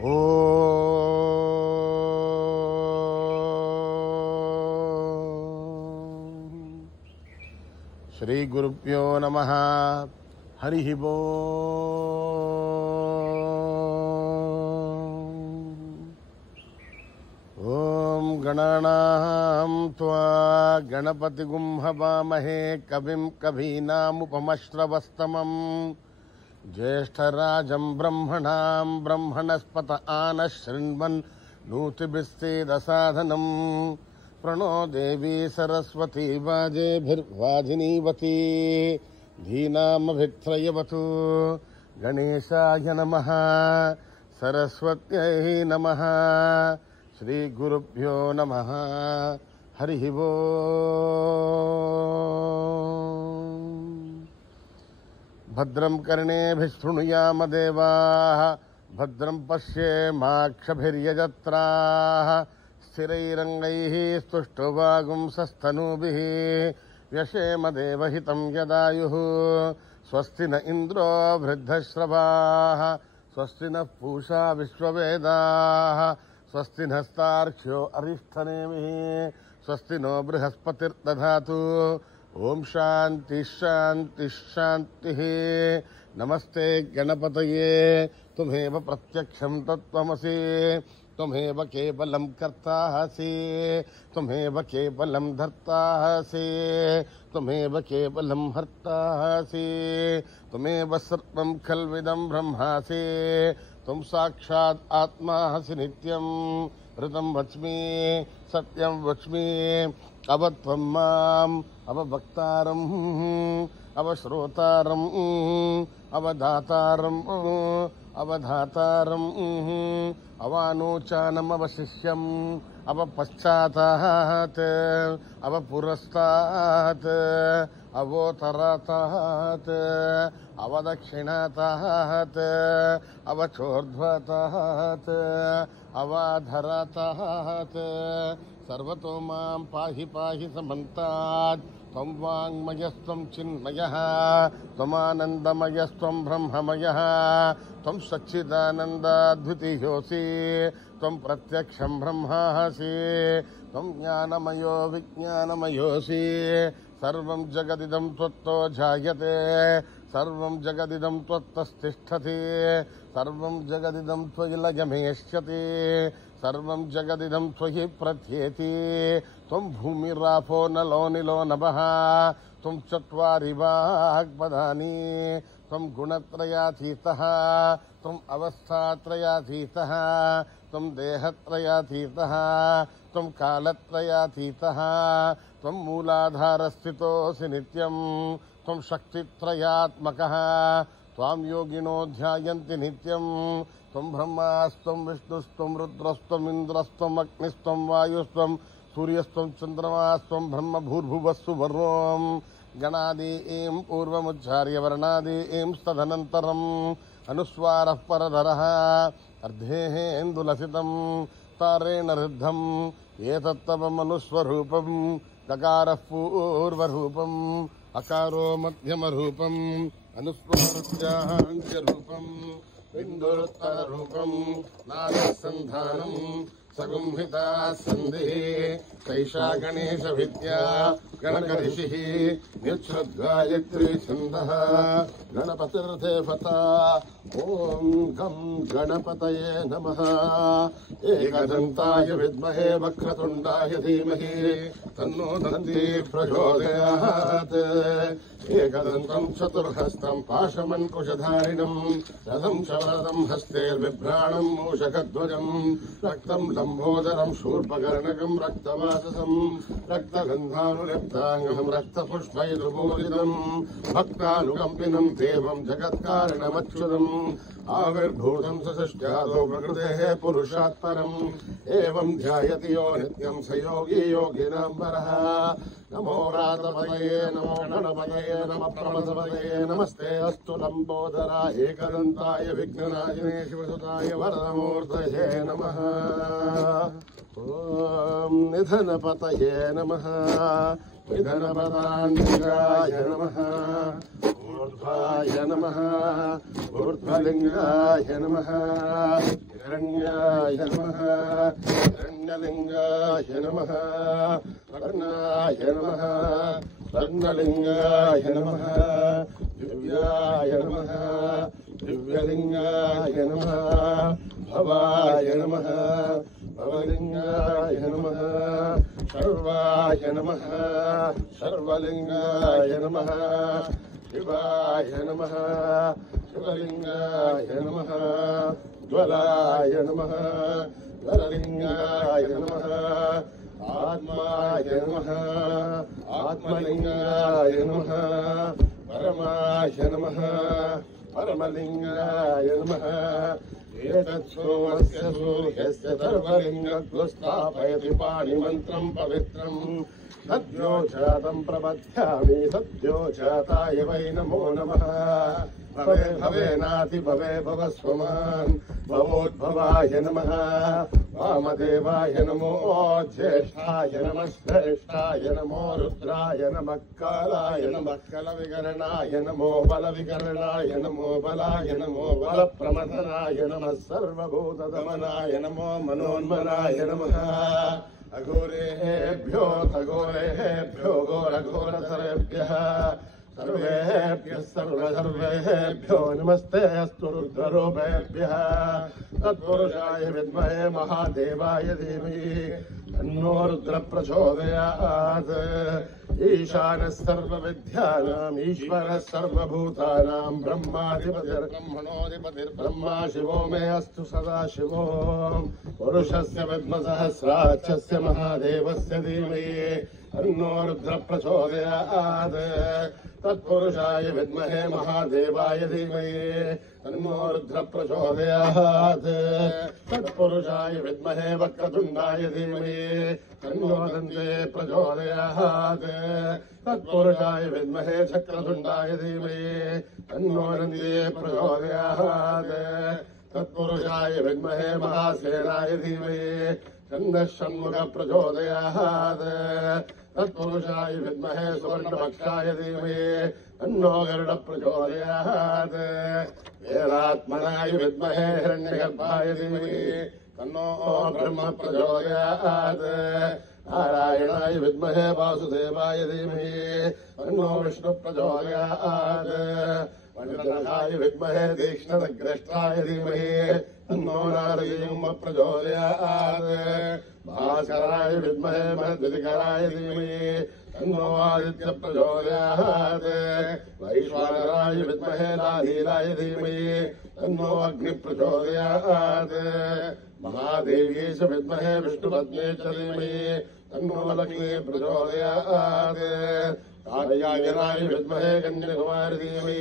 శ్రీ గురుభ్యో నమః. హరి ఓం గణానాం త్వా గణపతిగుం హవామహే కవిం కవీనాముపమశ్రవస్తమం జ్యేష్ఠరాజం బ్రహ్మణాం బ్రహ్మణస్పత ఆనః శృణ్వన్ నూతిభిస్సేదసాదనం ప్రణో దేవీ సరస్వతీ వాజేభిర్వాజినీవతి ధీనామభిత్రయవతు. గణేశాయ నమః. సరస్వత్యై నమః. శ్రీ గురుభ్యో నమః. హరి ఓం. భద్రం కర్ణేభిః శృణుయామ దేవాః. భద్రం పశ్యేమాక్షభిర్యజత్రాః. స్థిరైరంగైః స్తుష్టువాగుంసస్తనూభిः వ్యశేమ దేవహితం యదాయుః. స్వస్తి న ఇంద్రో వృద్ధశ్రవాः. స్వస్తి నః పూషా విశ్వవేదాः. స్వస్తి నస్తార్క్ష్యో అరిష్టనేమిః. స్వస్తి నో బృహస్పతిర్దధాతు. ఓం శాంతి శాంతి శాంతి. నమస్తే గణపతయే. తుమేవ ప్రత్యక్షం తత్వమసి. త్వమేవ కేవలం కర్తాసి. త్వమేవ కేవలం ధర్తాసి. త్వమేవ కేవలం హర్తాసి. త్వమేవ సర్వం ఖల్విదం బ్రహ్మాసి. త్వం సాక్షాత్ ఆత్మాసి నిత్యం. ఋతం వచ్మి సత్యం వచ్మి. అవత్వం మాం అవభక్తారం అవశ్రోతారం అవధాతారం అవధాతారం అవానోచానమవశిష్యం అవపశ్చాతాత్ అవపురస్తాత్ అవోత్తరాతాత్ అవదక్షిణాతాత్ అవచోర్ధ్వతాత్ అవాధరాతాత్. సర్వతో మాం పాహి పాహి సమంతాత్. త్వం వాంగ్మయస్త్వం చిన్మయః. త్వమానందమయస్త్వం బ్రహ్మమయః. త్వం సచ్చిదానందాద్వితీయోసి. త్వం ప్రత్యక్షం బ్రహ్మాసి. త్వం జ్ఞానమయో విజ్ఞానమయోసి. సర్వం జగదిదం త్వత్తో జాయతే. సర్వం జగదిదం త్వత్తస్థిష్ఠతి. సర్వం జగదిదం త్వయి లయమేష్యతి. సర్వం జగదిదం త్వయి ప్రథ్యేతి. త్వం భూమిరాపో నలో నిలో నభః. త్వం చత్వారి వాగ్పదాని. త్వం గుణత్రయాతీతః. త్వం అవస్థాత్రయాతీతః. త్వం దేహత్రయాతీతః. త్వం కాలత్రయాతీతః. త్వం మూలాధారస్థితోసి నిత్యం. త్వం శక్తిత్రయాత్మకః. త్వాం యోగినో ధ్యాయంతి నిత్యం. త్వం బ్రహ్మాస్త్వం విష్ణుస్త్వం రుద్రస్త్వం ఇంద్రస్త్వం అగ్నిస్త్వం వాయుస్త్వం సూర్యస్త్వం చంద్రమాస్త్వం బ్రహ్మ భూర్భువస్సు వర్ణోం. గణాదీం పూర్వముచ్చార్య వర్ణాదీం తదనంతరం అనుస్వారః పరధరః అర్ధేందులసితం తారేణ రుద్ధం. ఏతత్తవమనుస్వరూపం. దకారః పూర్వరూపం. అకారో మధ్యమరూపం. అనుస్వారస్యాన్యరూపం. బిందురుత్తరరూపం. నాదసంధానం సగుంహితా సంధిః. సైషా గణేశ విద్యా గణకరిషిః. నిర్ఛద్గాయత్రీ ఛందః గణపతిర్దేవతా. ఓం గం గణపతయే నమః. ఏకదంతాయ విద్మహే వక్రతుండాయ ధీమహి తన్నో దంతి ప్రచోదయాత్. ఏకదంతం చతుర్హస్తం పాశమన్కుశధారిణం రథం చ వరదం హస్తేర్బిభ్రాణం మూషకధ్వజం రక్తం లంబోదరం శూర్పకర్ణకం రక్తవాససం రక్తగంధానులిప్తాంగం రక్తపుష్పైర్మూలితం భక్తానుకంపినం దేవం జగత్కారణమచ్యుతం. ఆవిర్భూతం సృష్ట్యాదో ప్రకృతేః పురుషాత్ పరం. ఏవం ధ్యాయతి యో నిత్యం స యోగి యోగినాం వరః. నమో వ్రాతపతయే నమో గణపతయే నమ ప్రమథపతయే. నమస్తే అస్తు లంబోదరాయ ఏకదంతాయ విఘ్ననాశినే శివసుతాయ వరదమూర్తయే నమః. ఓం నిధనపతయే నమః నిధనపదాంతికాయ నమః ఊర్ధ్వాయ నమః ఊర్ధ్వలింగాయ నమః హిరణ్యాయ నమః హిరణ్యలింగాయ నమః వర్ణాయ నమః వర్ణలింగాయ నమః దివ్యాయ నమః దివ్యలింగాయ నమః భవాయ నమః భవలింగాయ నమః సర్వాయ నమః సర్వలింగాయ నమః శివాయ నమః శివలింగాయ నమః జ్వలాయ నమః జ్వలలింగాయ నమః ఆత్మాయ నమః ఆత్మలింగాయ నమః పరమాయ నమః పరమలింగాయ నమః ఏతత్సోమస్య సూర్యస్య సర్వలింగత్వ స్థాపయతి పాణిమంత్రం పవిత్రం సద్యోజాతం ప్రబధ్యామి సద్యోజాతాయ వై నమో నమః భవే భవేనాతి భవే భవస్వమాన్ భవోద్భవాయ నమః వామదేవాయ నమో జ్యేష్ఠాయ నమః శ్రేష్ఠాయ నమో రుద్రాయ నమః కాలాయ నమః కలవికరణాయ నమో బలవికరణాయ నమో బలాయ నమో బలప్రమథనాయ నమః సర్వభూతదమనాయ నమో మనోన్మనాయ నమః అఘోరేభ్యో తఘోరేభ్యో ఘోరఘోరతరేభ్యః सर्वेभ्यः सर्वसर्वेभ्यो नमस्ते अस्तु रुद्ररूपेभ्यः तत्पुरुषाय विद्महे महादेवाय धीमहि तन्नो रुद्र प्रचोदयात् ईशानः सर्वविद्यानाम् ईश्वरः सर्वभूतानां ब्रह्माधिपतिर्ब्रह्मणोऽधिपतिर्ब्रह्मा शिवो मे अस्तु सदा शिवो पुरुषस्य विद्मसहस्राक्षस्य महादेवस्य धीमहि तन्नो रुद्र प्रचोदयात् तत्पुरुषाय विद्महे महादेवाय धीमहि तन्नो रुद्र प्रचोदयात् तत्पुरुषाय विद्महे वक्रतुण्डाय धीमहि तन्नो दन्ते प्रचोदयात् तत्पुरुषाय विद्महे चक्रतुण्डाय धीमहि तन्नो दन्ते प्रचोदयात् तत्पुरुषाय विद्महे महासेनाय धीमहि तन्नः षण्मुख प्रचोदयात् तत्पुरुषाय विद्महे सुवर्णपक्षाय धीमहि तन्नो गरुड प्रचोदयात् वेदात्मनाय विद्महे हिरण्यगर्भाय धीमहि तन्नो ब्रह्म प्रचोदयात् नारायणाय विद्महे वासुदेवाय धीमहि तन्नो विष्णु प्रचोदयात् वज्रनखाय विद्महे तीक्ष्णदग्रष्टाय धीमहि तन्नो नारसिंह प्रचोदयात् भास्कराय विद्महे महद्विकराय धीमहि तन्नो आदित्य प्रचोदयात् वैश्वानराय विद्महे लालीलाय धीमहि तन्नो अग्नि प्रचोदयात् महादेव्यै च विद्महे विष्णुपत्न्यै च धीमहि तन्नो लक्ष्मी प्रचोदयात् कात्यायनाय विद्महे कन्याकुमारी धीमहि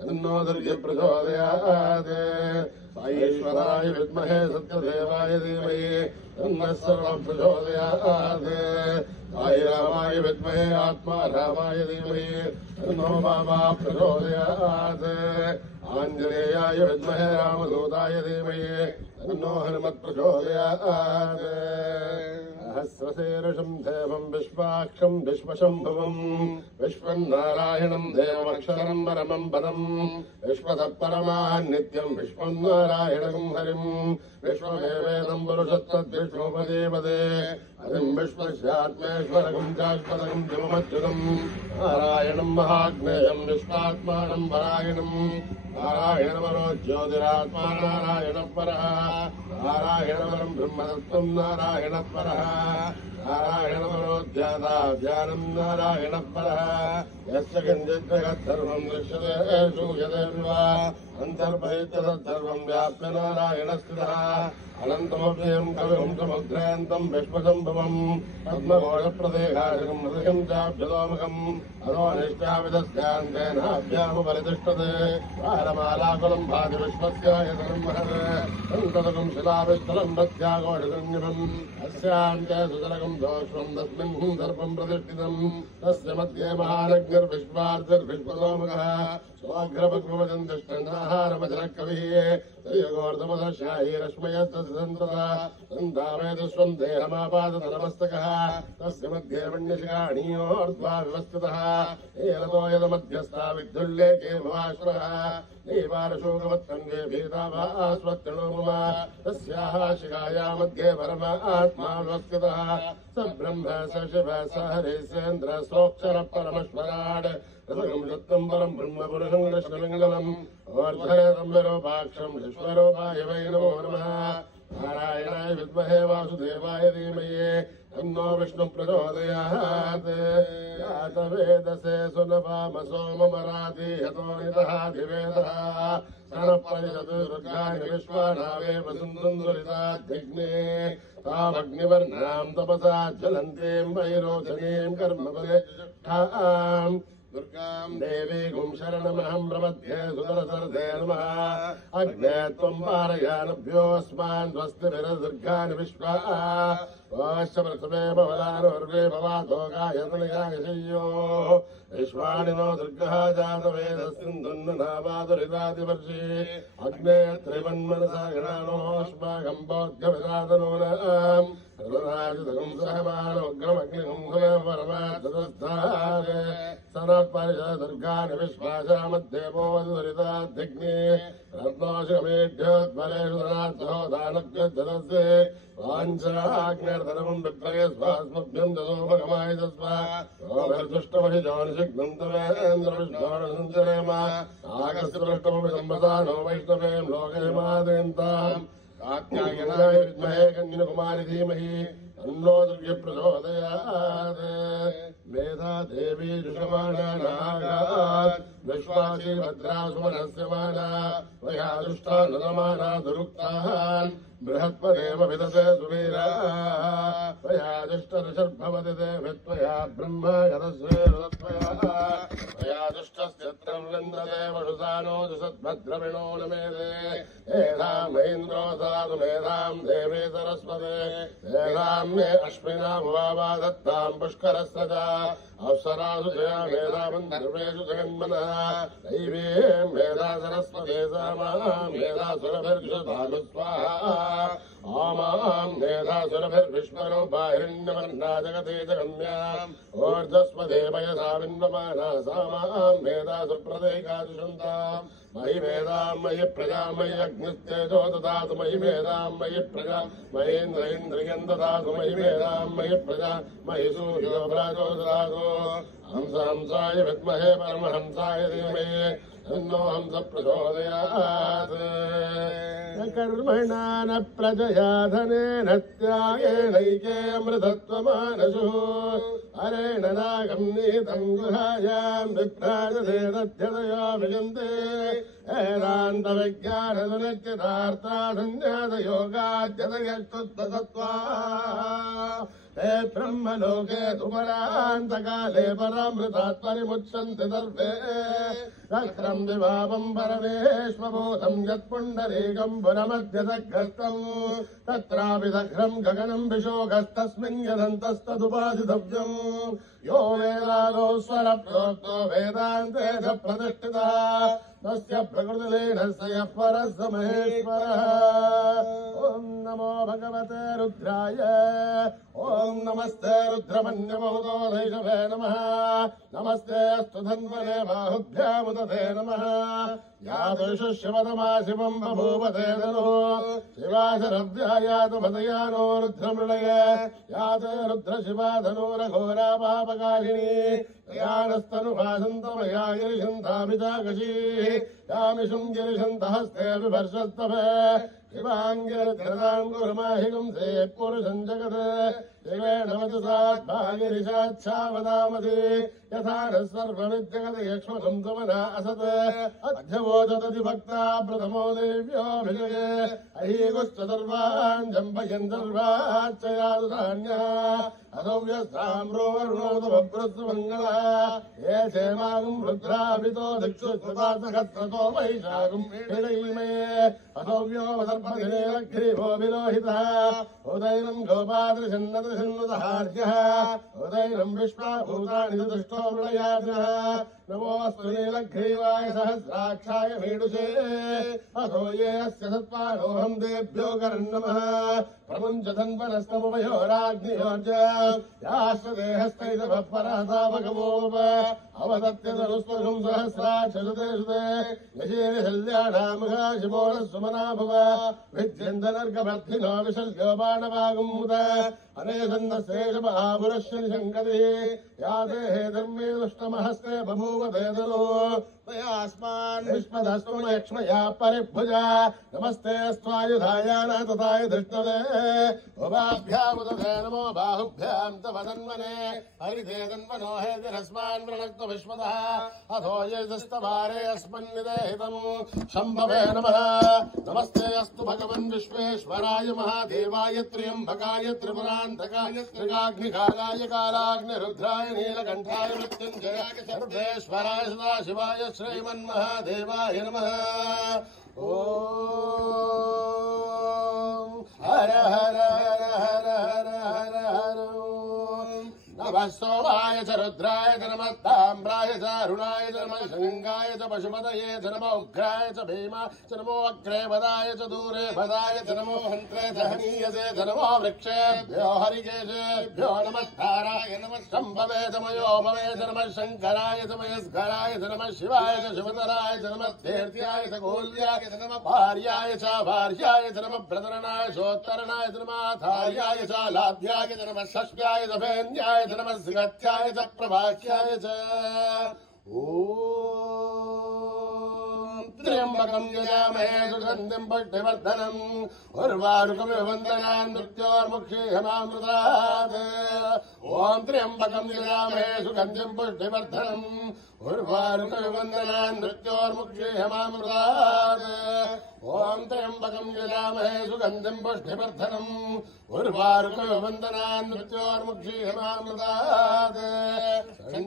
तन्नो दुर्गे प्रचोदयात् साईश्वराय विद्महे सत्यदेवाय धीमहि तन्नः सर्वं प्रचोदयात् साईरामाय विद्महे आत्मारामाय धीमहि तन्नो बाबा प्रचोदयात् आञ्जनेयाय विद्महे रामदूताय धीमहि तन्नो हनुमत् प्रचोदयात् सहस्रशीर्षं देवं विश्वाक्षं विश्वशम्भुवं विश्वन्नारायणं देवमक्षरं परमं पदं विश्वतः परमान् नित्यं विश्वं नारायणं हरिं विश्वमेवेदं पुरुषत्तद्विष्णुपदे हरिं विश्वस्यात्मेश्वरं चाश्वतं शिवमच्युतं नारायणं महाज्ञेयं विश्वात्मानं परायणं नारायणपरो ज्योतिरात्मा नारायणः परः नारायणपरं ब्रह्मतत्त्वं नारायणः परः नारायणपरो ध्याता ध्यानं नारायणः परः यस्य किञ्चित् जगत्सर्वं दृश्यते श्रूयते विवा अन्तर्बहिश्च तत्सर्वं व्याप्य नारायणस्थितः अनन्तमव्ययं कविं समुद्रान्तं विश्वशम्भुवं पद्मघोषप्रदेहाशकं मृदकं चाभ्यतोमुखम् अधोनिष्ठाविदस्यान्तेनाभ्यामुपरितिष्ठते वारमालाकुलं भाति विश्वस्यायतनं महत् सन्ततकं शिलाविष्ठलं प्रत्याघोषसंयुगम् अस्यान्ते सुतलकं दोष्वं तस्मिन् सर्पं प्रतिष्ठितं तस्य मध्ये महानग्निर्विश्वार्थिर्विश्वतोमुखः स्वाघ्रभग्वजन् तिष्ठन्नाहारमजनः कविः त्रयगोर्धमदशायीरश्मयस्तदा सन्धावेदस्वं देहमापादतलमस्तकः तस्य मध्ये वह्निशिखाणीयोर्ध्वा व्यवस्थितः एलतो यदमध्यस्था विद्युल्लेखे भवाश्वः नैवारशोकवत्कण्डे भीतावास्वत्कणो मम तस्याः शिखाया मध्ये परमात्मा व्यवस्थितः स ब्रह्म स शिव स हरिसेन्द्र सोऽक्षरः परमश्वराट् रसगं सत्यं परं ब्रह्म पुरुषं कृष्णमङ्गलम् ओर्ध्वरेतं विरूपाक्षं विश्वरूपाय वै नमो नमः नारायणाय विद्महे वासुदेवाय धीमहि तन्नो विष्णुः प्रचोदयात् यातवेदसे सुनवामसो मम राति यतो नितः दिवेदः सनः परिषत् दुर्गाणि विश्वानावेव सुन्दुरिताध्यग्ने तामग्निवर्णां तपसा ज्वलन्तीं वैरोचनीं कर्मफलेष्ठाम् दुर्गां देवीं शरणमहं प्रपद्ये सुदरसरसे नमः अग्ने त्वं पारयानभ्योऽस्मान् स्वस्तिभिर्दुर्गाणि विश्वा वाश्च प्रथमे भवदानोर्वे भवातो गायतनिगायशय्यो विश्वाणिनो दुर्गः जातवेदस्सिन्धुन्ननावादुरिदादिवर्षे अग्ने त्रिवन्मनसा गणानोऽस्माकं बोध्यविदातनूनाम् रुराजितकं सहमानोग्रमग्निकं परमार्थदस्थाय सनत्परिषद दुर्गाणि विश्वासामध्येवो वदुरिताध्यग्ने रत्नोषमेढ्योद्बलेषु सनार्थो दानज्ञजलस्य वाञ्छाग्निर्धनमं विप्रये स्वास्मभ्यं ददोपगमाय तस्मा ओभर्दुष्टमहिजोनिषिग्नं तवेन्द्रविष्णोर्नञ्जनेम आगस्त्यपृष्टमपि सम्पदानो वैष्णवें लोकयमादेन्ताम् कात्यायनाय विद्महे कन्यकुमारी धीमहि तन्नो दुर्गे प्रचोदयात् मेधा देवी जुषमाणा नागात् विश्वासी भद्रा सुमनस्य माना वया दुष्टा नदमाना दुरुक्तान् बृहत्पदेव विदते सुवीरा वया दुष्टऋषर्भवति देवित्वया ब्रह्म गतस्वेत्वया वया दुष्टस्य वृन्दते वषुसानो दुसद्भद्रविणो न मेधे एधां महीन्द्रो साधु मेधां देवी सरस्वते एधां मे अश्विनामुवावा दत्तां पुष्करस्य च अप्सरासु जया मेधामन्धर्वेषु जगन्मनः दैवीं मेधा सरस्वते सामां मेधासुरभिर्षुधानु स्वाहा आमां मेधासुरभिर्विश्वरूपा हिरण्यवर्णा जगते जगम्याम् ऊर्ध्वस्वते वयसा विन्वमाना सा मां मेधासुप्रदेकादिशन्ताम् मयि मेधां मयि प्रजां मयि अग्निस्तेजो ददातु मयि मेधां मयि प्रजा मयीन्द्र इन्द्रियं ददातु मयि मेधां मयि प्रजा मयि सूर्यो व्राजो ददातु हंसाय विद्महे परमहंसाय धीमहि तन्नो हंस प्रचोदयात् कर्मणा न प्रजया धनेन त्यागेनैके अमृतत्वमानसु हरेण नागं नीतं गुहायां विभ्राजते तथ्यतया विजन्ते वेदान्तविज्ञानसुनिश्चितार्था सन्न्यासयोगाद्यतयस्तुत्तसत्त्वा ते ब्रह्मलोके सुपरान्तकाले परामृतात्परिमुच्यन्ते सर्वे तत्रं विभावं परमेश्वभूतं यत्पुण्डरीकं पुरमध्यदग्रस्तम् तत्रापि दघ्रं गगनं विशोकस्तस्मिन् यदन्तस्तदुपासितव्यम् यो वेदालो स्वरप्रोक्तो वेदान्ते च प्रतिष्ठितः तस्य प्रकृतिलीनस्य यः परः स महेश्वरः ॐ नमो भगवते रुद्राय ॐ नमस्ते रुद्रमन्यमहुतो धैषभे नमः नमस्ते अस्तु धन्वने बाहुभ्यामुदते नमः यादृशु शिवतमा शिवं बभूवते तनुः शिवाशरव्यायातु मदयानो रुद्रमृळय याते रुद्रशिवा धनुरघोरा पापकारिणी यानस्तनुभासन्तमया गिरिशन्तामि चाकशीः यामिषुं गिरिशन्तहस्ते विभर्षस्तभे शिवाङ्गिरधृतां गुरुमाहिगुंसे पुरुषं जगत् शिवेण वचसाद्भागिरिशाच्छावदामसि यथा न सर्वमिद्जगत् यक्ष्मकं सुमना असत् अध्यवोचतति भक्ता प्रथमो देव्योऽभिषये अहीगुश्च सर्वान् जम्पयन् सर्वाच्चयातु धान्यः असौव्यस्ताम्रो वरुणोतु बभ्रस्तु मङ्गलः ये क्षेमागुं रुद्राभितो दिक्षु सुपासकत्रतो वैशाखुं हिडैमे असौव्यो वदर्भगिरेरग्रीवो विलोहितः उदैनं गोपादृशन्नदृशन्नदहार्यः उदैनं विश्वाभूतानि दुष्टो मृळयाजः नमोऽस्तु नीलग्रीवाय सहस्राक्षाय मीडुषे अथो ये अस्य सत्त्वानोऽहं देभ्यो करन्नमः प्रमुञ्चधन्वनस्तमुभयोराग्नियोर्ज याश्वदेहस्तैतवः परहसा भगवोप अवदत्यतनुस्पृशं सहस्राक्षसुते सुते यशेन शल्याणामुखाशिवोरस्वमना भव विद्यन्दनर्गभर्थिनो विशल्यो बाणवागं मुद अनेसन्नस्येषमहापुरस्य निशङ्कते या देहे धर्मे दुष्टमहस्ते बभूव देदलो तयास्मान् विश्वधस्त्वमयक्ष्मया परिभुजा नमस्ते स्वायुधायान तथाय धृष्णवे उभाभ्यामुदधे नमो बाहुभ्यां तव तन्वने हरिते तन्वनो हेतिरस्मान् वृणक्तु विश्वतः अथो यजस्तवारे अस्मन्निदेहितं शम्भवे नमः नमस्ते अस्तु भगवन् विश्वेश्वराय महादेवाय त्र्यम्बकाय त्रिपुरान्तकाय त्रिकाग्निकालाय कालाग्निरुद्राय नीलकण्ठाय मृत्युञ्जयाय सर्वेश्वराय सदाशिवाय श्रीमन्महादेवाय नमः ॐ हर हर हर हर हर हर हर नमः सोमाय च रुद्राय च नमः ताम्राय च अरुणाय च नमः शृङ्गाय च पशुपतये च नमो उग्राय च भीमाय च नमो अग्रे वदाय च दूरे वदाय च नमो हन्त्रे च हनीयसे च नमो वृक्षेभ्यो हरिकेशेभ्यो नमस्काराय नमः शम्भवे च मयोभवे च नमः शङ्कराय च मयस्कराय च नमः शिवाय च शिवतराय च नमः तीर्थ्याय च गोल्याय च नमः भार्याय च भार्याय च नमः प्रतरणाय चोत्तरणाय च नमः आधार्याय च लाभ्याय च नमः षष्ट्याय च भेन्द्याय च नमः सिगत्याय च प्रभाख्याय च ॐ त्र्यम्बकं यजामहे सुगन्धिं पुष्टिवर्धनम् उर्वारुकमिव वन्दनान् मृत्योर्मुक्षीयमामृतात् ॐ त्र्यम्बकं यजामहे सुगन्धिं पुष्टिवर्धनम् उर्वारुकमिव वन्दनान् मृत्योर्मुक्षीयमामृतात् ॐ त्र्यम्बकं यजामहे सुगन्धिं पुष्टिवर्धनम् उर्वारुकमिव वन्दनान् मृत्योर्मुक्षीयमामृतात्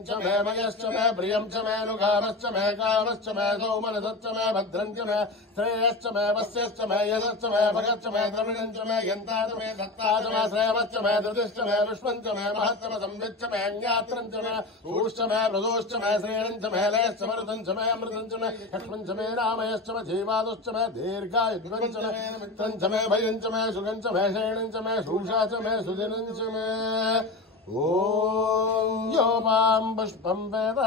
च मे मयश्च मे प्रियं च मे नुकामश्च मे कामश्च मे सौमनसश्च मे भद्रं च मे श्रेयश्च मे वस्यश्च मे यशश्च मे भगश्च मे द्रविणं च मे यन्ता च मे दत्ता च मे श्रेयश्च मे धृतिश्च मे विश्वं च मे महश्च मे संविच्च मे ज्ञात्रं च मे सूश्च मे मृदोश्च मे श्रेणं च मे लयश्च मरुतं च मे अमृतं च मे लक्ष्मं च मे रामयश्च मे जीवादुश्च मे दीर्घायुध्वं च मे मित्रं च मे भयं च मे सुखं च मे शयनं च मे शूषा च मे सुदिनं च मे ॐ यो मां पुष्पं वेद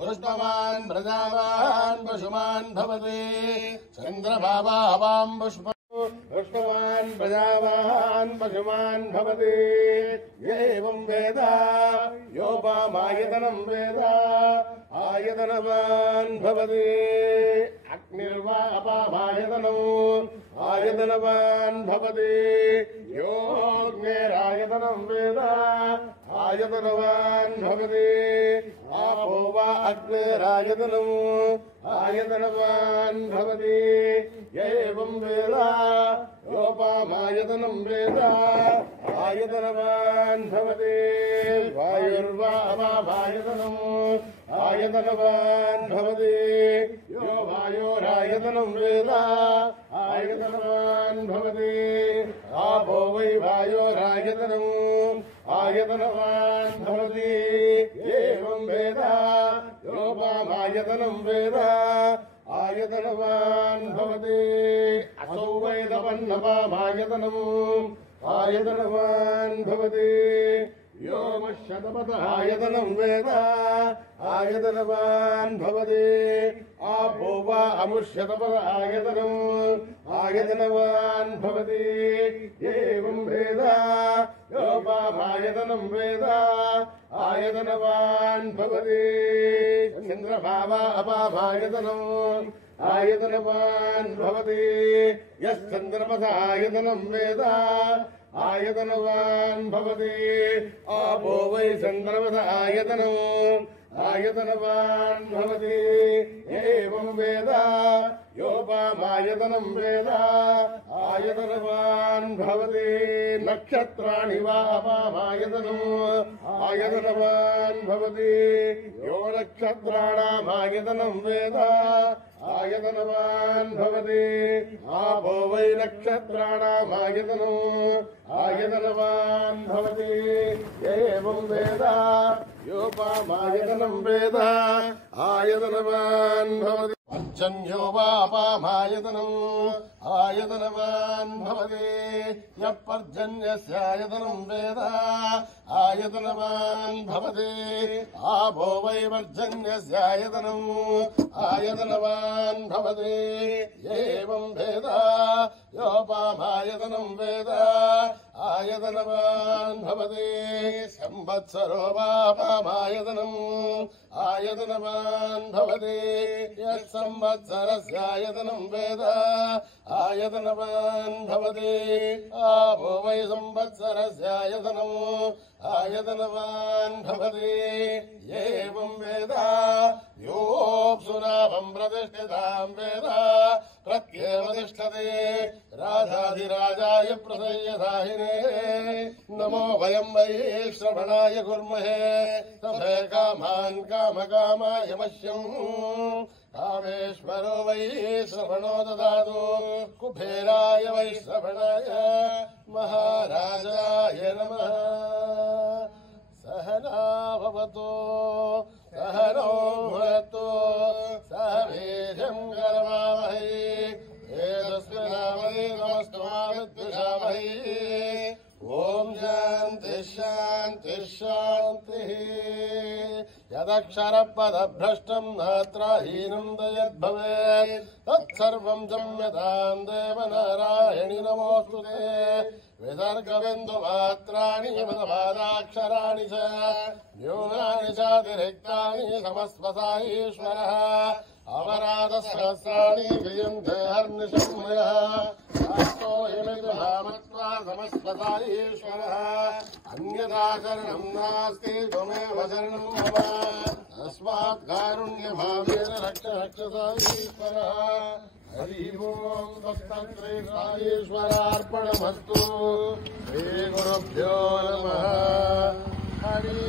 पुष्पवान् प्रजावान् पशुमान् भवति चन्द्रभावां पुष्पवान् प्रजावान् पशुमान् भवति एवं वेद योपामायतनं वेद आयतनवान् भवति अग्निर्वा अपामायतनम् आयतनवान् भवति योऽग्निरायतनं वेद आयतनवान् भवति आपो वा अग्निरायतनम् आयतनवान् भवति एवं वेद योपामायतनं वेद आयतनवान् भवति वायुर्वा अपामायतनम् आयतनवान् भवति यो वायोरायतनं वेद आयतनवान् भवति आपो वै वायोरायतनम् आयतनवान् भवति एवं वेद योपामायतनं वेद आयतनवान् भवति असौ वैदवन्नपामायतनम् आयतनवान् भवति यो मशतपथ आयतनं वेद आयतनवान् भवति आपो वा अमुष्यतपथ आयतनम् आयतनवान् भवति एवं वेद योपामायतनं वेद आयतनवान् भवति चन्द्रभावा अपामायतनम् आयतनवान् भवति यश्चन्द्रपथ आयतनं वेद आयतनवान् भवति आपो वै चन्द्रपथ आयतनम् आयतनवान् भवति एवं वेद योपामायतनं वेद आयतनवान् भवति नक्षत्राणि वा अपामायतनम् आयतनवान् भवति यो नक्षत्राणाम् आयतनं वेद आयतनवान् भवति आपो वै नक्षत्राणाम् आयतनवान् भवति एवं वेद योपामायतनं वेद आयतनवान् भवति पर्जन्यो वापामायतनम् आयतनवान् भवति यः पर्जन्यस्यायतनं वेद आयतनवान् भवति आपो वै पर्जन्यस्यायतनम् आयतनवान् भवति एवं वेद योपामायतनं वेद आयतनवान् भवति संवत्सरो वापामायतनम् आयतनवान् भवति यः संवत्सरस्यायतनं वेद आयतनवान् भवति आपो वै संवत्सरस्यायतनम् आयतनवान् भवति एवं वेद योऽप्सुनाभं प्रतिष्ठितां वेद प्रत्येव तिष्ठते राजाधिराजाय प्रसय्यसाहिने नमो वयं वै श्रवणाय कुर्महे तथे कामान् कामकामाय मह्यम् कामेश्वरो वै श्रवणो ददातु कुबेराय वै श्रवणाय महाराजाय नमः सहना भवतु सहनो भुनक्तु सह वीर्यं करवावहै तेजस्विनावधि नमस्तुमाविद्विषावहै ओम शांति शांति शांति यदक्षरपदभ्रष्टं नात्रहीनं दयद्भवेत् तत्सर्वं क्षम्यतां देवनारायणि नमोऽस्तुते विसर्गबिन्दुमात्राणि पदपादाक्षराणि च न्यूनानि चातिरिक्तानि समस्वसाईश्वरः अपराधसहस्राणि क्रियन्ते हर्निशं मयः मत्वा समस्वसाईश्वरः अन्यथा शरणं नास्ति त्वमेव शरणं मम तस्मात् कारुण्यभावेन रक्ष साईश्वरः हरि ओं तत्सत्श्रीसाईश्वरार्पणमस्तु श्रीगुरुभ्यो नमः हरि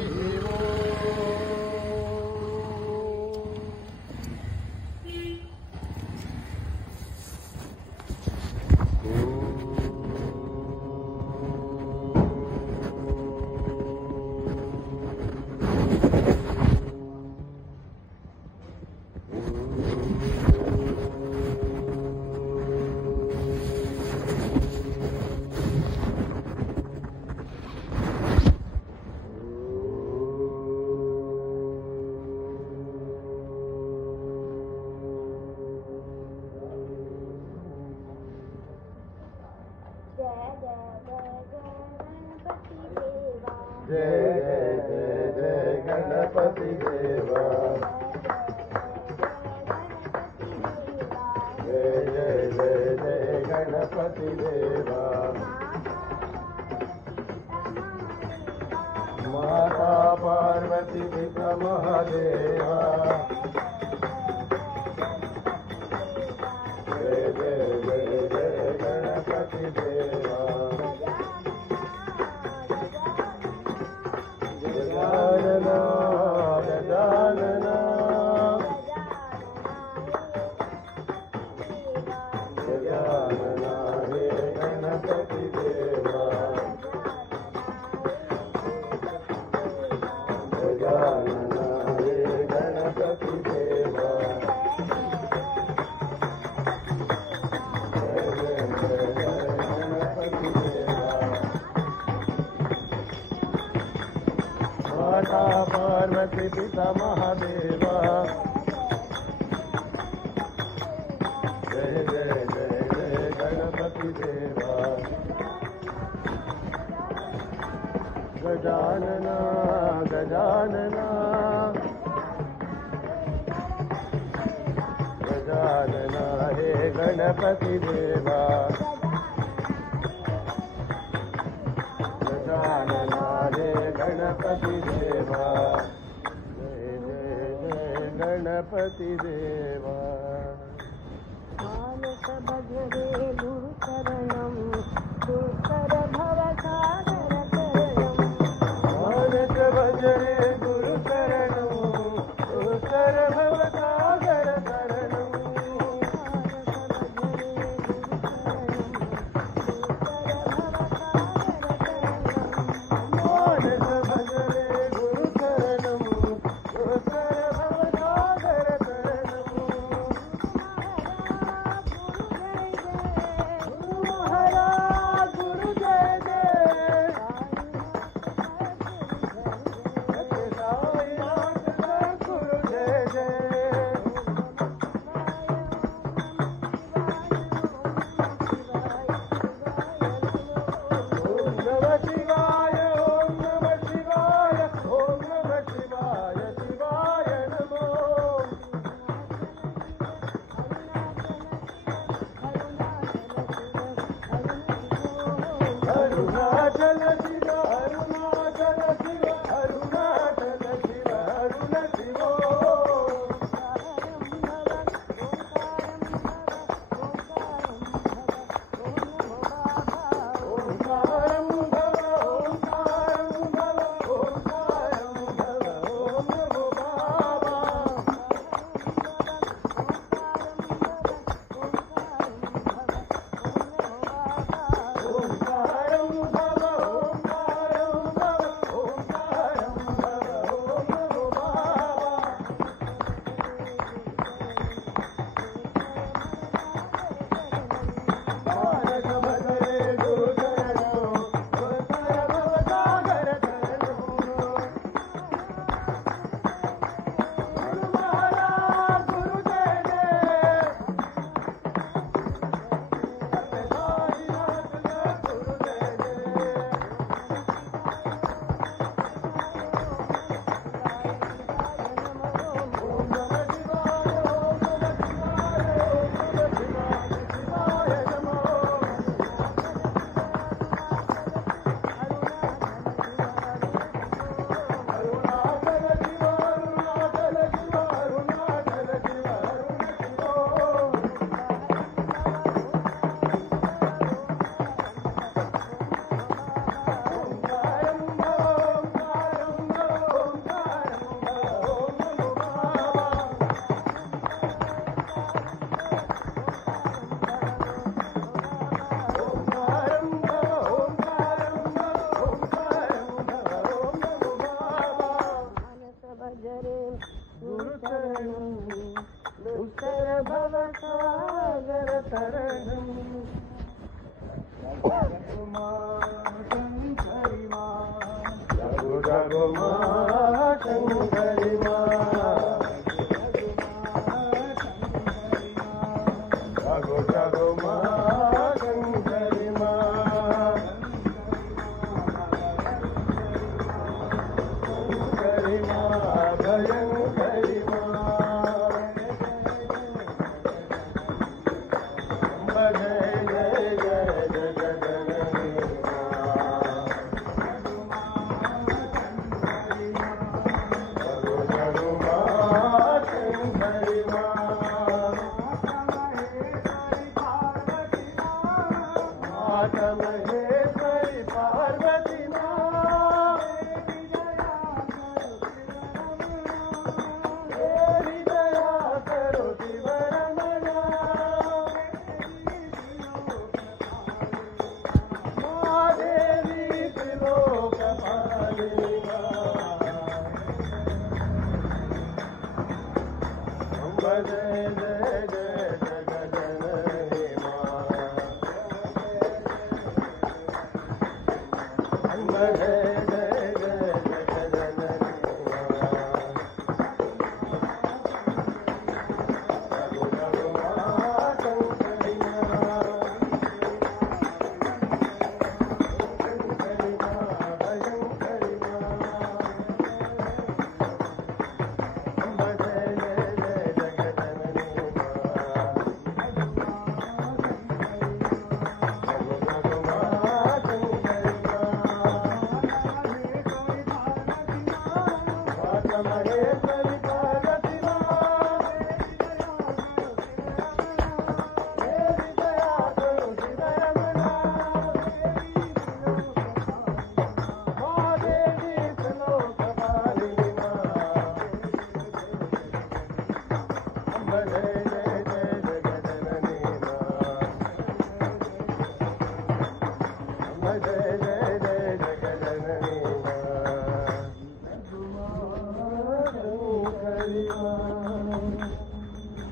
जय जय जय गणपति देवा जय जय जय जय गणपति देवा माता पार्वती पिता महादेवा जय जय जय जय गणपति देवा गजानना गजानना गजानना हे गणपति देवा गजानना हे गणपति देवा जय जय जय गणपति देवा माता पार्वती पिता महादेवा जय जय जय जय गणपति देवा गजानना गजानना गजानना हे गणपति देवा गजानना हे गणपति देवा जय जय जय गणपति देवा मानस भजरे गुरु शरणं दुष्कर भव सागर शरणं मानस भजरे गुरु शरणं दुष्कर भव सागर शरणं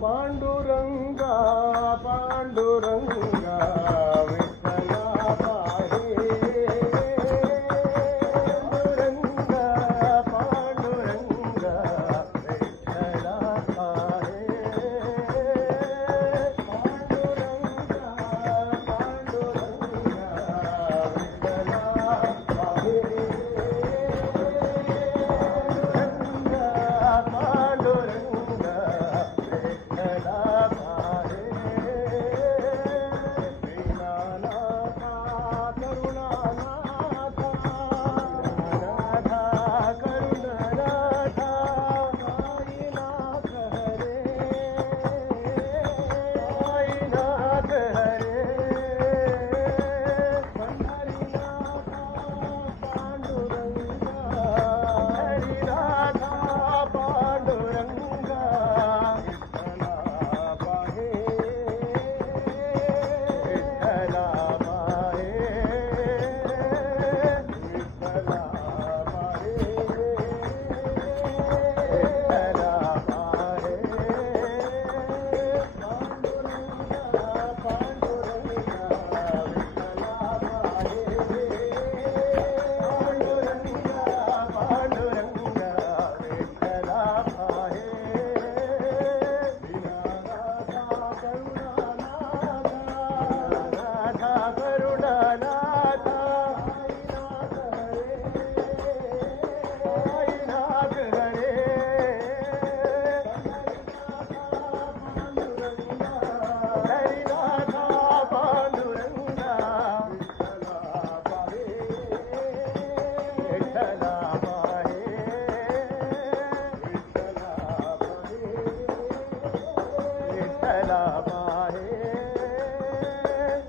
पांडुरंगा पांडुरंगा विठ्ठला पाहे पांडुरंगा पांडुरंगा विठ्ठला पाहे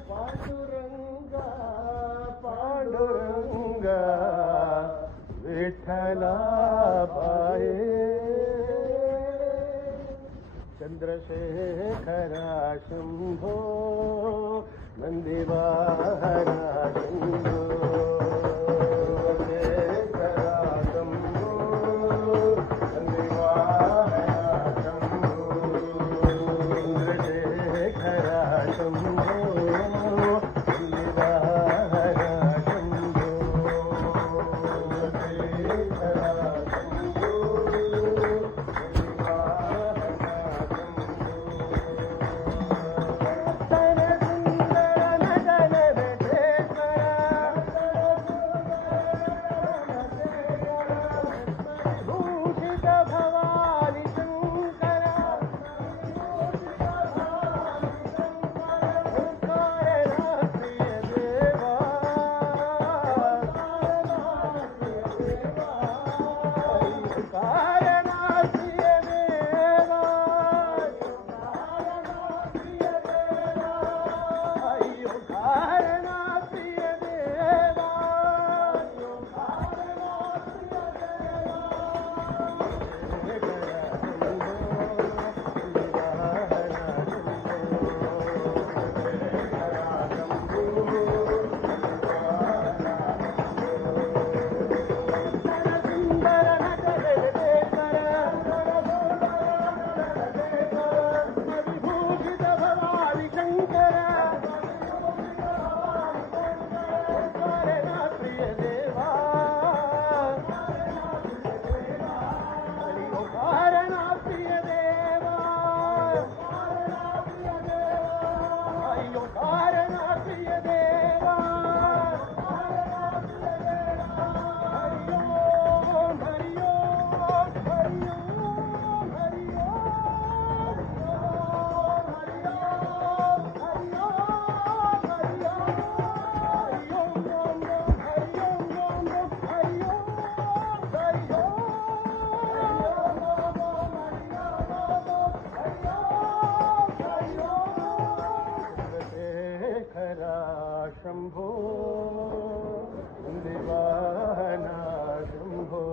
पांडुरंगा पांडुरंगा विठ्ठला पाहे पांडुरंगा चंद्रशेखरा शंभो नंदिवाहरा शंभो शेखरा शंभो नंदिवाहरा शंभो चंद्रशेखरा शंभो नंदिवाहरा शंभो दिवाना शंभो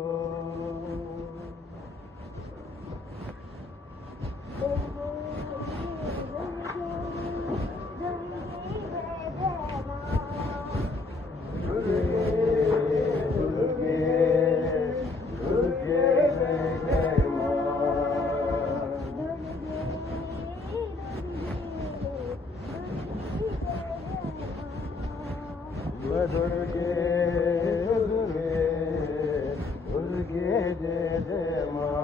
दुर्गे दुर्गे दुर्गे जय जय मां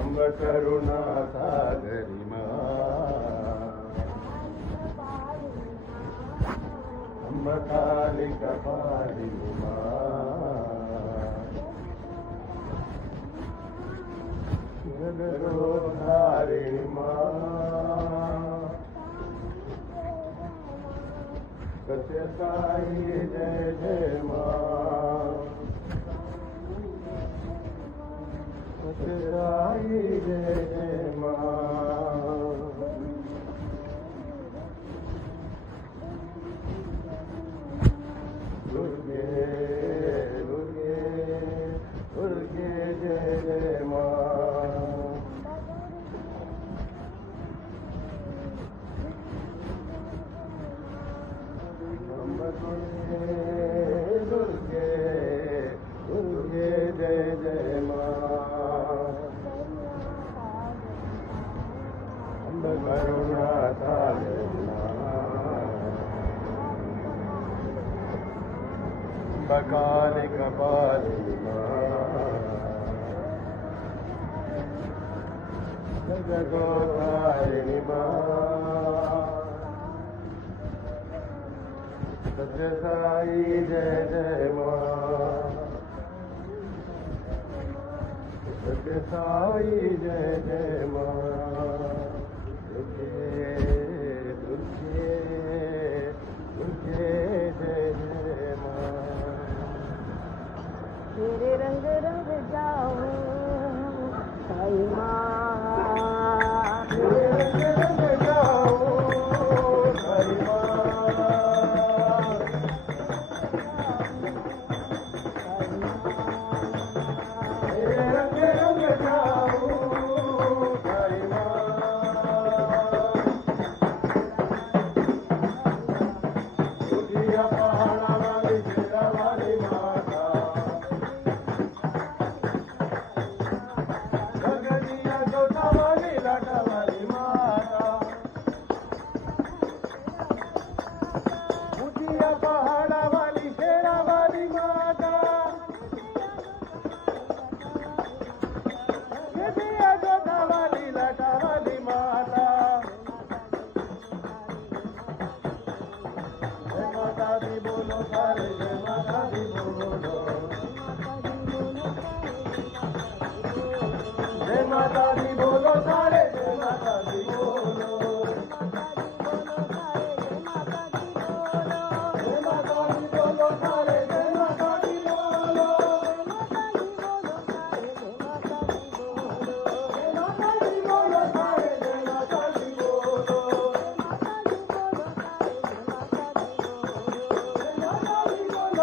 अम्ब करुणा सागरी मां अम्ब काली कपाली मां जगदोधारिणी मां सत्य साई जय जय मां सत्य साई जय जय मां दुर्गे दुर्गे दुर्गे जय जय मां दुर्गे दुर्गे जय जय मां अम्ब करुणा सागरी अम्ब काली कपाली जगदोधारिणी सत्य साई जय जय मां सत्य साई जय जय मां दुर्गे दुर्गे दुर्गे जय जय मां तेरे रंग रंग जाऊं साई मां तेरे रंग रंग जाऊं साई मां माता दी बोलो सारे जय माता दी बोलो जय माता दी बोलो सारे जय माता दी बोलो जय माता दी बोलो सारे जय माता दी बोलो जय माता दी बोलो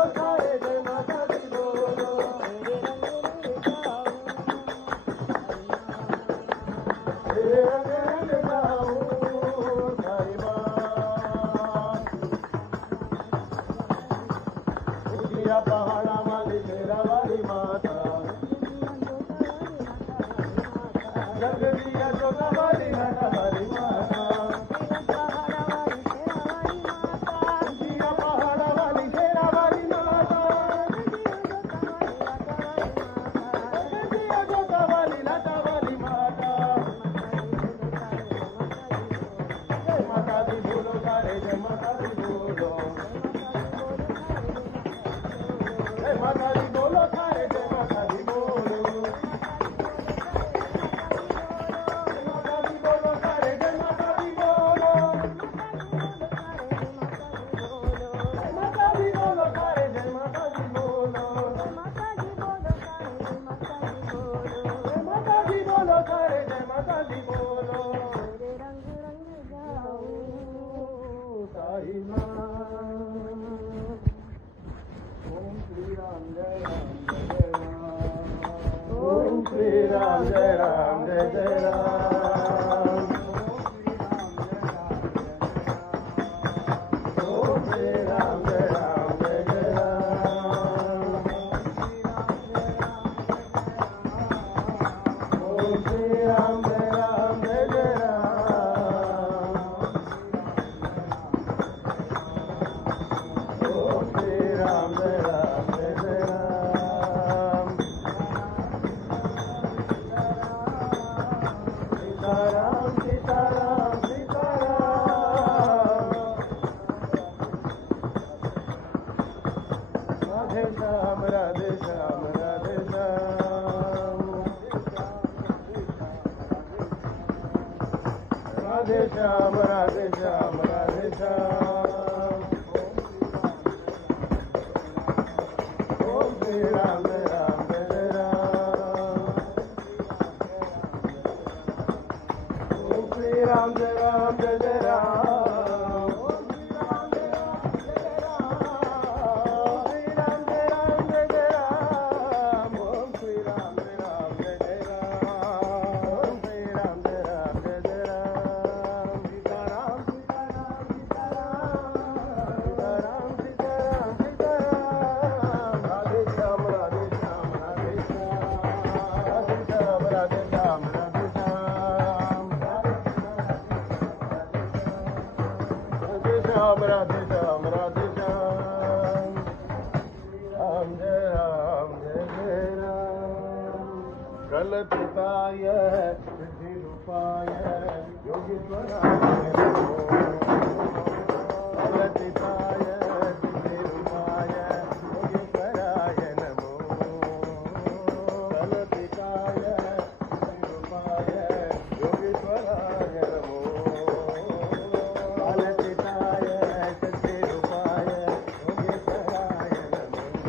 कल्पिताय सिद्धिरूपाय योगीश्वराय कल्पिताय सिद्धिरूपाय योगीश्वराय नमो कल्पिताय सिद्धिरूपाय योगीश्वराय नमो कल्पिताय सिद्धिरूपाय योगीश्वराय नमो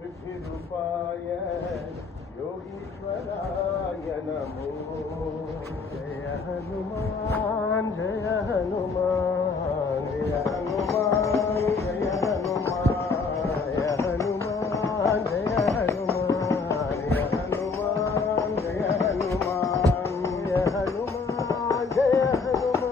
सिद्धिरूपाय योगीश्वराय नमो जय हनुमान जय हनुमान जय हनुमान जय हनुमान जय हनुमान जय हनुमान जय हनुमान जय हनुमान जय हनुमान जय हनुमान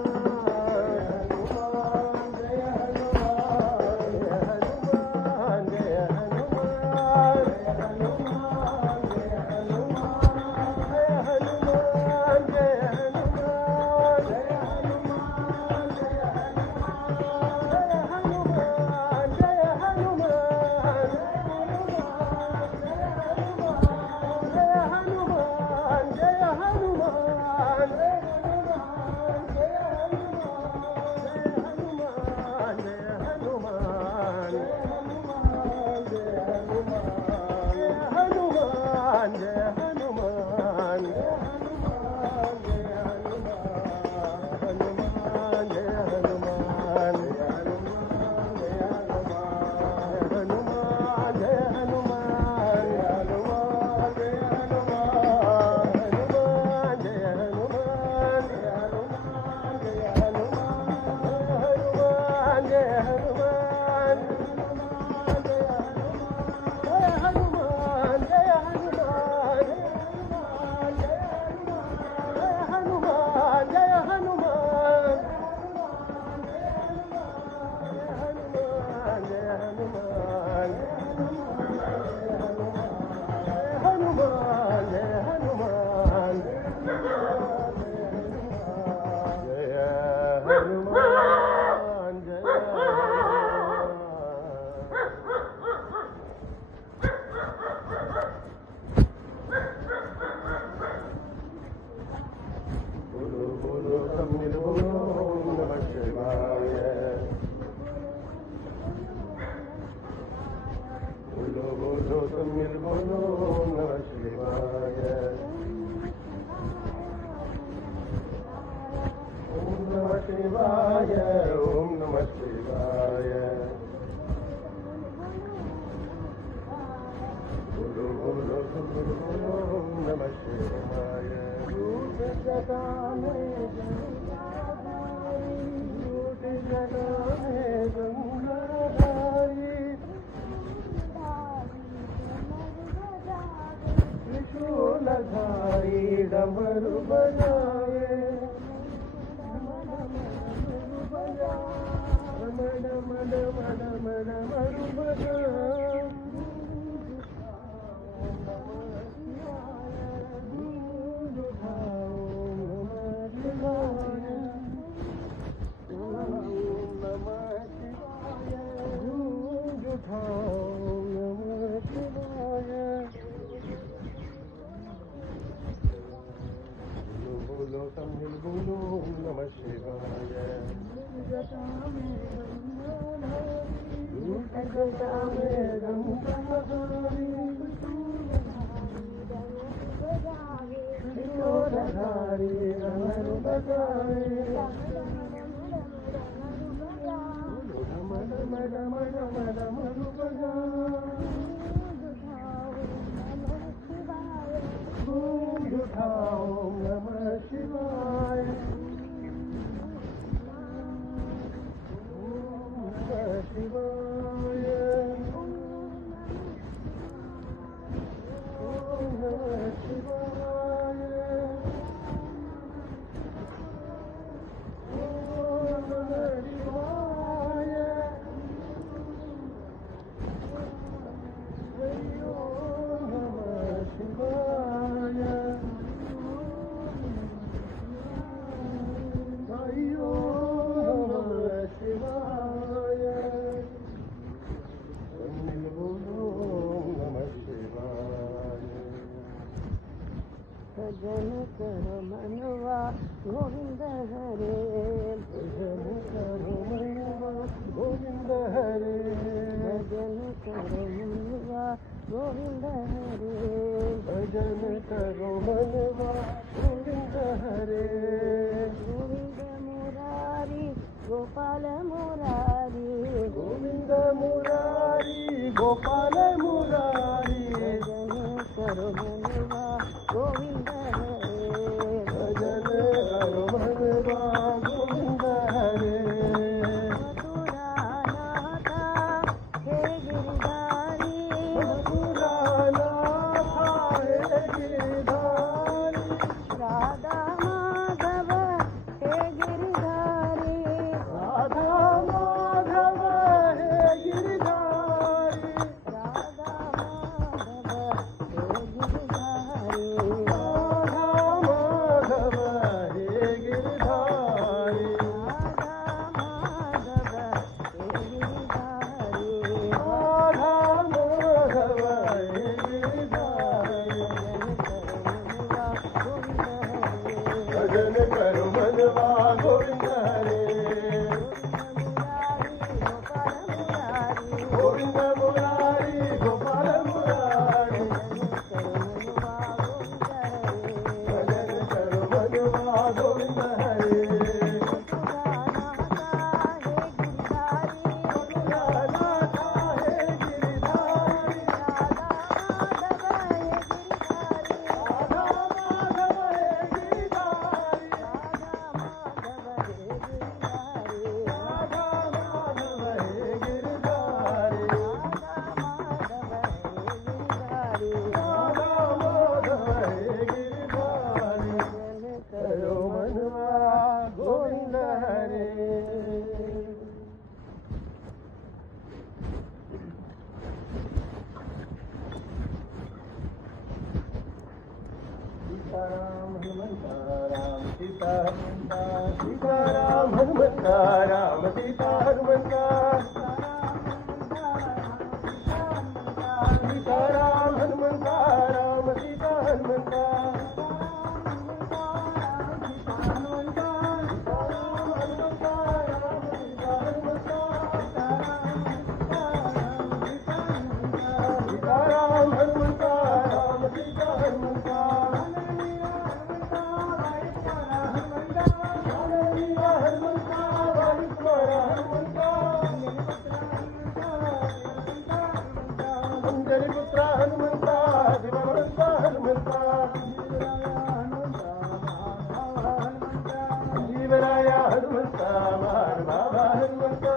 हनुमंता मार बाबा हनुमंता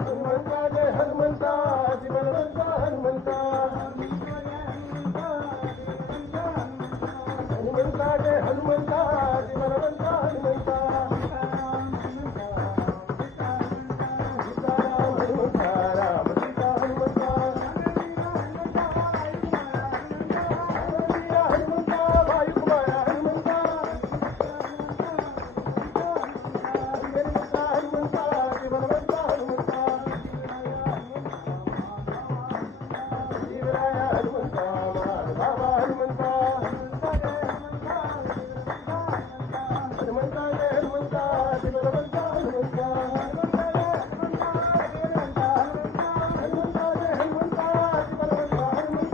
हनुमंता जय हनुमंता बलवंता हनुमंता हनुमंता जय हनुमंता बलवंता हनुमंता सीताराम हनुमंता राम सीता हनुमंता हनुमंता वायु कुमार हनुमंता हनुमंता बलवंता हनुमंता शिवराया हनुमंता बाबा हनुमंता हनुमंता जय हनुमंता बलवंता हनुमंता हनुमंता जय हनुमंता बलवंता हनुमंता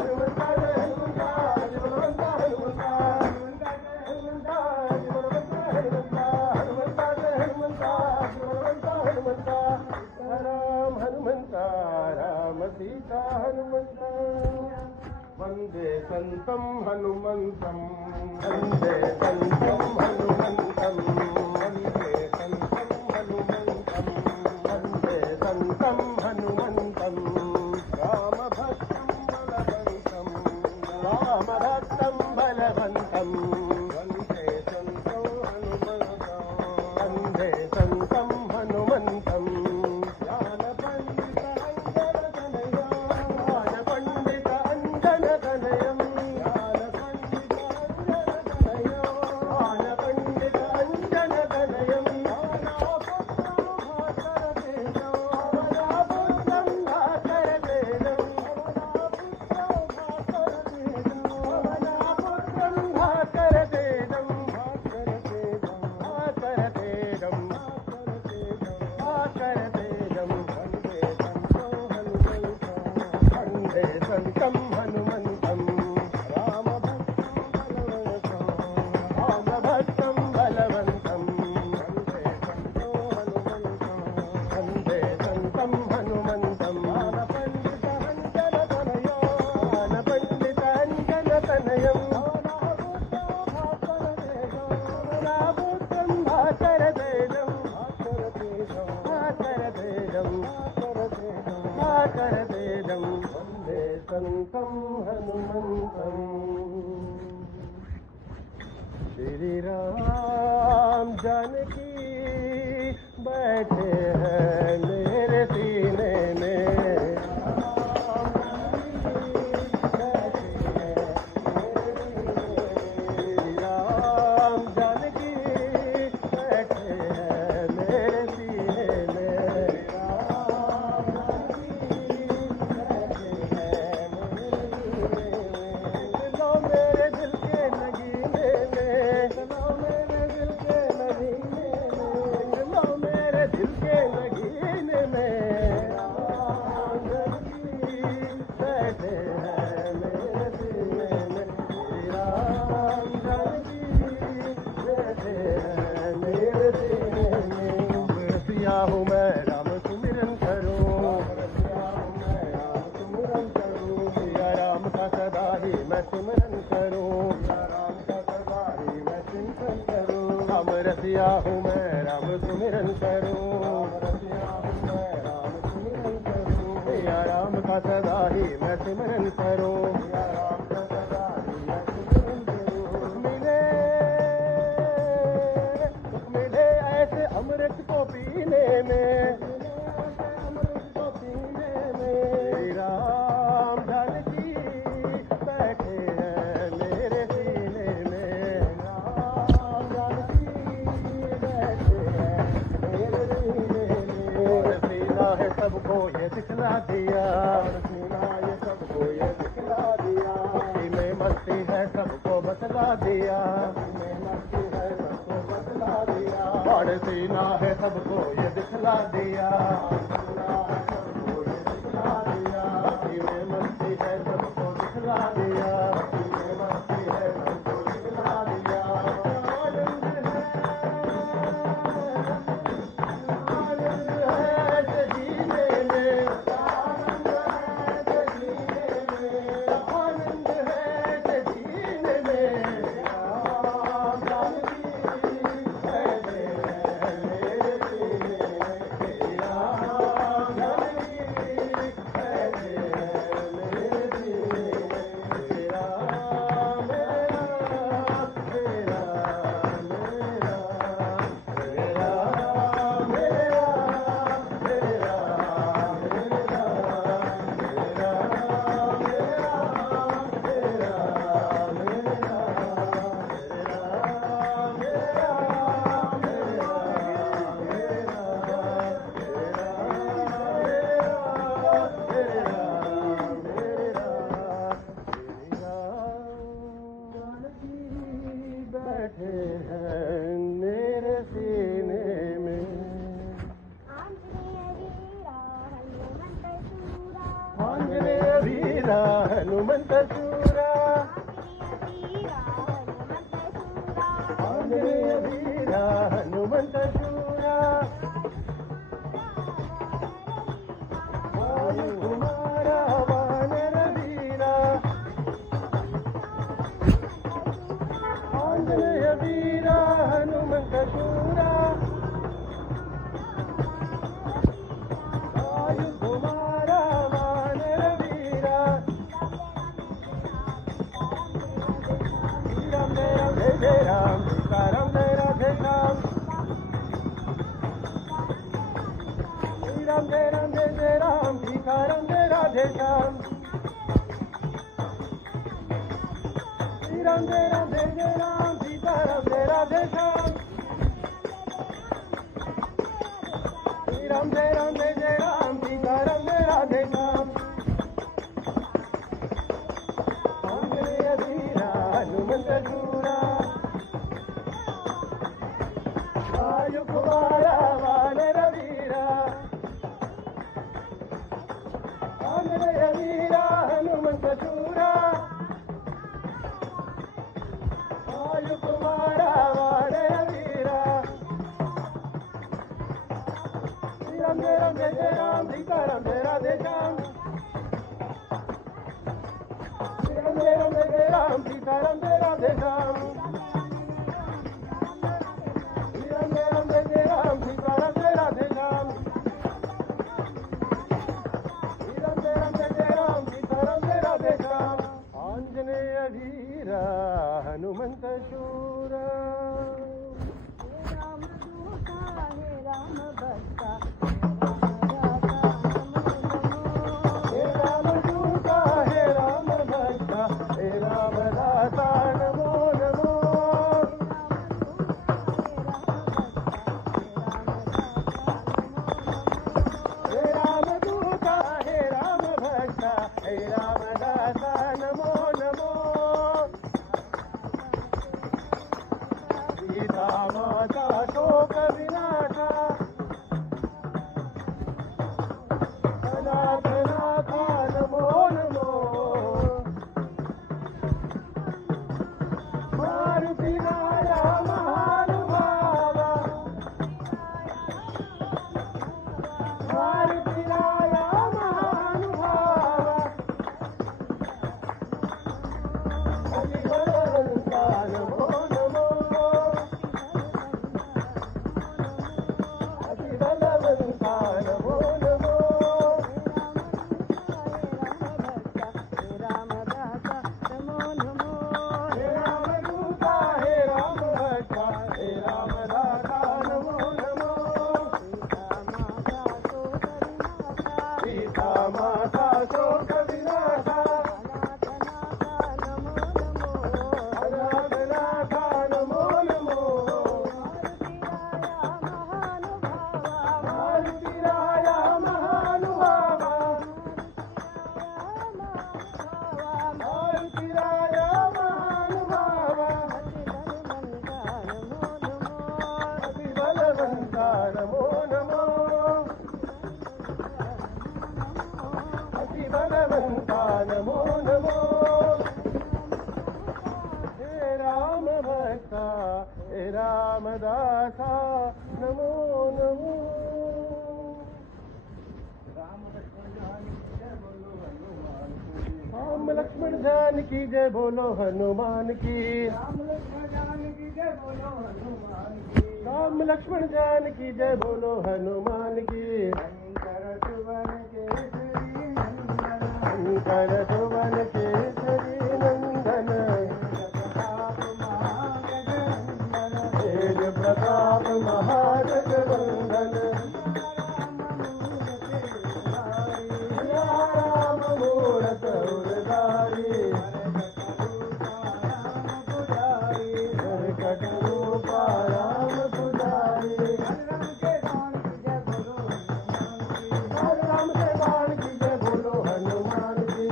हनुमंता जय हनुमंता बलवंता हनुमंता हनुमंता जय हनुमंता बलवंता हनुमंता राम हनुमंता राम सीता हनुमंता वंदे संतं हनुमंतं वंदे संतं हनुमंतं वंदे संतं हनुमंतं वंदे संतं हनुमंतं रामभक्तं बलवन्तं रामभक्तं बलवन्तं वंदे संतं हनुमंतं वंदे संतं हनुमन्तं संतं हनुमन्तं रामभक्तं बलवन्तं वन्दे संतं हनुमन्तं ज्ञानपण्डिताञ्जनतनयं रामपुत्रं भास्करतेजं भास्करतेजं वन्दे संतं हनुमन्तं श्री राम जानकी बैठे हैं मेरे सीने में श्री राम जानकी बैठे हैं मेरे सीने में लो मेरे दिल के नगीने में लो मेरे दिल के नगीने में लो मेरे दिल के नगीने में बैठे हैं मेरे सीने में श्री राम जानकी बैठे हैं मेरे सीने में सिया हूँ मैं राम सुमिरन करूँ सिया राम का सदा ही मैं सिमरन करूँ राम रसिया हूँ मैं राम सुमिरन करूँ सिया राम का सदा ही मैं सिमरन करूँ मिले मिले ऐसे अमृत को पीने में श्री राम जानकी बैठे हैं मेरे सीने में राम जानकी बैठे हैं मेरे सीने में सीना है सबको ये दिखला दिया सीना ये सबको ये दिखला दिया में मस्ती है सबको बतला दिया और सीना है सबको ये दिखला दिया में मस्ती है सबको दिखला दिया बैठे हैं मेरे सीने में। आंजनेय वीरा हनुमंत शूरा, आंजनेय वीरा हनुमंत शूरा, वायुकुमारा वानर वीरा, आंजनेय वीरा हनुमंत शूरा, वायुकुमारा वानर वीरा। राम जय जय राम, सीताराम जय राधे श्याम, श्री राम जय जय राम, सीताराम जय राधे श्याम, श्री राम जय जय राम, सीताराम जय राधे श्याम, श्री राम जय जय राम, सीताराम जय राधे श्याम। आंजनेय वीरा हनुमंत शूरा, वायुकुमारा वानर वीरा, आंजनेय वीरा हनुमंत शूरा, वायुकुमारा वानर वीरा। श्री राम जय जय राम, सीताराम जय राधे श्याम, श्री राम जय जय राम, सीताराम जय राधे श्याम, श्री राम जय जय राम, सीताराम जय राधे श्याम, श्री राम जय राम, सीताराम जय राधे श्याम। आंजनेय वीरा हनुमंत शूरा, राम दूता है राम भक्ता, हे राम दूता हे राम भक्ता, हे राम दाता नमो नमो। हे राम दूता हे राम भक्ता, हे राम दाता नमो नमो। सीता माता शोक विनाशा, अनाथनाथा नमो नमो। मारुति राया महानुभावा, मारुति राया महानुभावा, अति बलवंता नमो नमो, अति बलवंता नमो नमो। हे राम दूता हे राम भक्ता, हे राम दाता नमो नमो। सीता माता शोक विनाशा, अनाथनाथा नमो नमो। मारुति राया महानुभावा, मारुति राया महानुभावा, अति बलवंता नमो नमो, अति बलवंता नमो नमो। हे राम भक्ता हे राम दासा नमो नमो। राम लक्ष्मण जानकी जय बोलो हनुमान की, राम लक्ष्मण जानकी जय बोलो हनुमान की, राम लक्ष्मण जानकी जय बोलो हनुमान की। शंकर सुवन केसरी नंदन, शंकर सुवन केसरी नंदन, तेज प्रताप महाजगवंदन, राम मूरत उरधारी, कट रूपा राम पुजारी। हर राम के बाण की जय बोलो हनुमान की,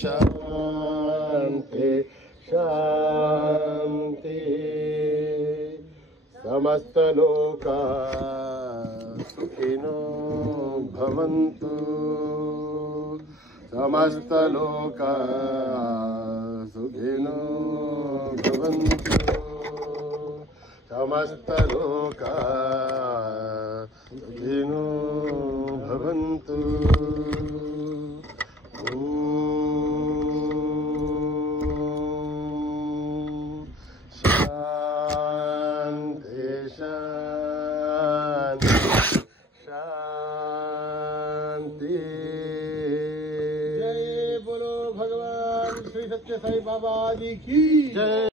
शांति शांति समस्त लोका सुखिनो भवन्तु समस्त लोका सुखिनो भवन्तु समस्त लोका सुखिनो भवन्तु शांति शांति शांति जय बोलो भगवान श्री सत्य साई बाबा जी की जय।